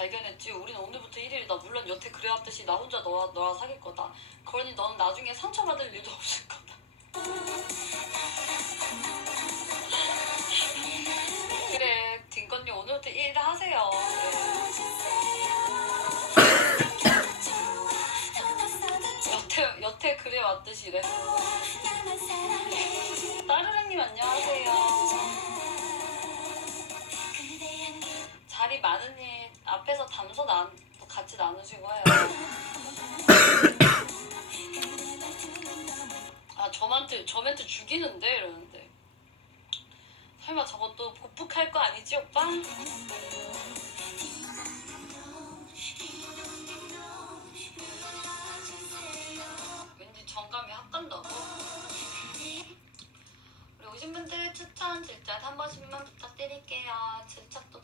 발견했지. 우린 오늘부터 1일이다. 물론 여태 그래왔듯이 나 혼자 너와 너랑 사귈 거다. 그러니 너는 나중에 상처받을 일도 없을 거다. 그래, 딩건님 오늘부터 1일 하세요. 네. 여태 여태 그래 왔듯이래. 따르릉님 안녕하세요. 자리 많으니 앞에서 담소 나, 같이 나누시고 해요. 아, 저 멘트, 저 멘트 죽이는데? 이러는데. 설마 저것도 복붙할 거 아니지, 오빠? 왠지 정감이 확 간다고. 우리 오신 분들 추천 질샷 한 번씩만 부탁드릴게요. 질착도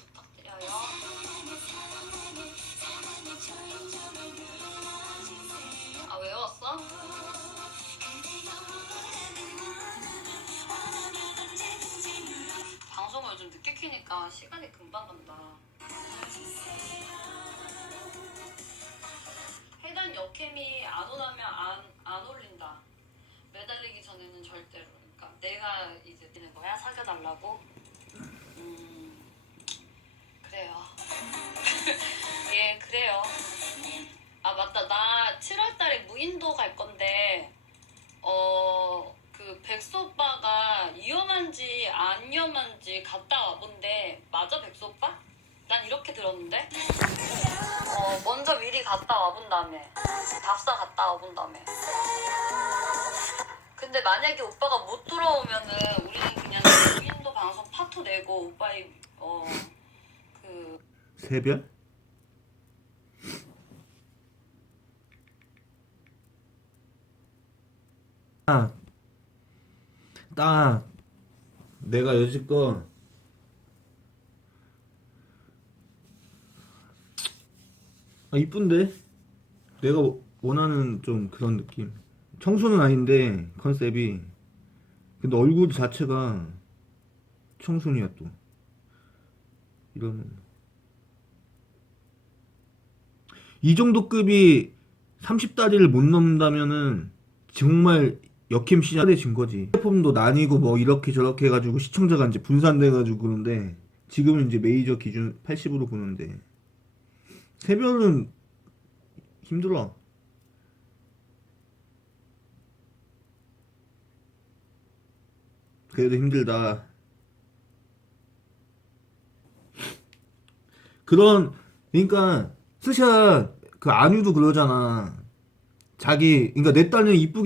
아 외웠어? 방송을 요즘 늦게 키니까 시간이 금방 간다. 해당 역캠이 안 오라면 안, 안 올린다. 매달리기 전에는 절대로. 그러니까 내가 이제 되는 거야 사겨달라고. 음 그래요. 예 그래요. 아 맞다 나 7월달에 무인도 갈 건데 어 그 백수 오빠가 위험한지 안 위험한지 갔다 와본데 맞아 백수 오빠? 난 이렇게 들었는데. 어 먼저 미리 갔다 와본 다음에 답사 갔다 와본 다음에. 근데 만약에 오빠가 못 돌아오면은 우리는 그냥 무인도 방송 파토 내고 오빠의 어그 새별? 딱, 딱, 내가 여지껏 아, 이쁜데? 내가 원하는 좀 그런 느낌. 청소는 아닌데, 컨셉이. 근데 얼굴 자체가 청순이야, 또. 이런. 이 정도 급이 30다리를 못 넘는다면은 정말 역캠 시작해진 거지. 플랫폼도 나뉘고 뭐 이렇게 저렇게 해가지고 시청자가 이제 분산돼가지고 그런데 지금은 이제 메이저 기준 80으로 보는데 세별은 힘들어. 그래도 힘들다. 그런 그러니까 스샷 그 안유도 그러잖아. 자기 그러니까 내 딸은 이쁘게